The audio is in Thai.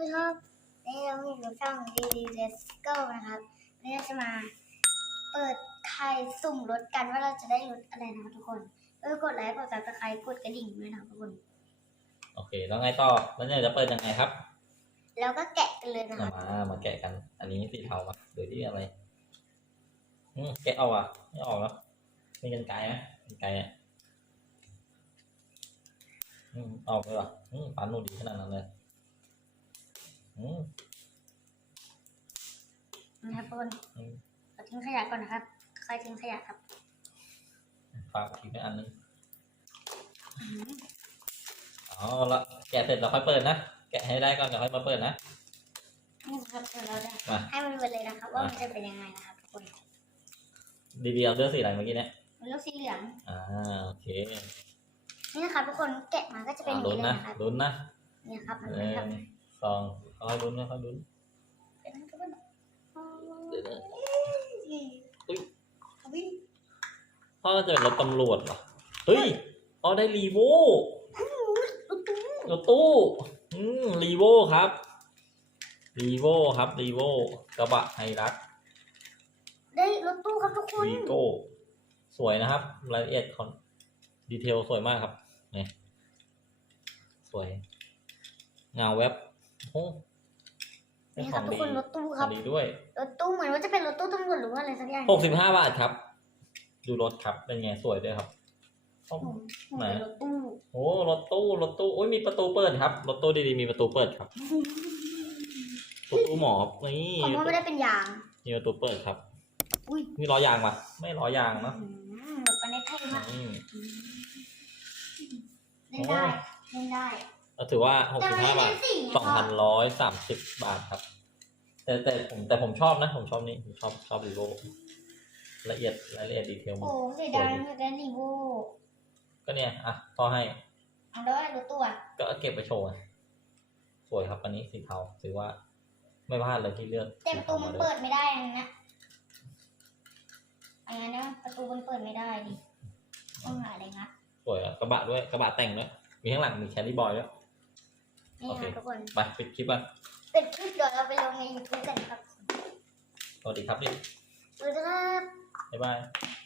พี่ครับนี่เราอยู่ช่องดีดีเลสโก้นะครับนี่เราจะมาเปิดไข่สุ่มรถกันว่าเราจะได้รถอะไรนะครับทุกคนเออกดไลค์กดซับสไครต์กดกระดิ่งด้วยนะครับทุกคน โอเค แล้วไงต่อแล้วเนี่ยจะเปิดยังไงครับแล้วก็แกะกันเลยนะคมารับมามาแกะกัน อันนี้สีเทาปะหรือที่อะไรอืมแกะเอาอะไม่ออกแล้วมีกันไกลไหมกันไกลอะอืมออกเลยเหรออืมปานนูดีขนาดนั้นเลยอืม นะครับทุกคนอืมเราทิ้งขยะก่อนนะครับใครทิ้งขยะครับฝากทิ้งไว้อันนึงอืมเอาละแกะเสร็จเราค่อยเปิดนะ แกะให้ได้ก่อนเดี๋ยวค่อยมาเปิดนะนี่ครับเดี๋ยวเราจะมาให้มันเป็นเลยนะครับ ว่ามันจะเป็นยังไงนะครับทุกคนดีๆเอาเลือกสีอะไรเมื่อกี้เนี่ยมันลูกสีเหลืองอ่าโอเคนี่นะครับทุกคนแกะมาก็จะเป็นออ่าย่างลุ้นนี้เลยนะนะครับลุ้นนะนี่ครับมันหนะนึ่ครับง สองค่อยลุ้นค่อยลุ้นเป็นทุกคนเดี๋ยวนะอุ๊ยพ่อจะเป็นรถตำรวจเหรอ เฮ้ยพ่อได้รีโวรถตู้ อืมรีโวครับ รีโวครับ รีโวกระบะไฮรักได้รถตู้ครับทุกคนวีโก้สวยนะครับ รายละเอียดของดีเทลสวยมากครับนี่สวย เงาเว็บ โอ้ได้นี่ขครัอบงทุกดีคนรถตู้ขครัอบ งดีด้วยรถตู้เหมือนว่าจะเป็นรถตู้ตำรวจหรือว่าอะไรสักอย่างหกสิบห้าบาทครับ ดูรถครับ เป็นไงสวยด้วยครับโอ้ผมผมเป็นรถตู้โหรถตู้รถตู้โอ้ยมีประตูเปิดครับรถตู้ดีๆมีประตูเปิดครับประตูหมอบนี่ผมว่าไม่ได้เป็นยาง มีประตูเปิดครับอุ้ยมีล้อยางปะไม่ล้อยางเนาะอืมรถปันได้เท่มากอืมเล่นได้เล่นได้ ก็ถือว่าหกแต่สิบไม่ห้าได้บาทเล่นสีสองพันร้อยสามสิบบาทครับ แต่แต่ผมแต่ผมชอบนะ ผมชอบนี่ผมชอบชอบรีโวละเอียดรายละเอียดดีเทลมันโอ้เสียดายมันได้รีโวก็เนี่ยอะพอให้เอาแล้วไอ้รถตู้อะก็เก็บไปโชว์อะสวยครับอันนี้สีเทาถือว่า ไม่พลาดเลยที่เลือกแต่ประตูสีมันทาาเปิดไม่ได้อันนั้นนะอันนั้นนะประตูมันเปิดไม่ได้ดิต้องหาอะไรงัดสวยอะกระบะด้วยกระบะแต่งด้วยมีข้างหลังมีแคดดี้บอยด้วย นี่โอเคค่ะทุกคนไปปิดคลิปกันเป็นคลิปเดี๋ยวเราไปลงในยูทูบกันครับสวัสดีครับพี่สวัสดีครับ บ๊ายบายบ๊ายบาย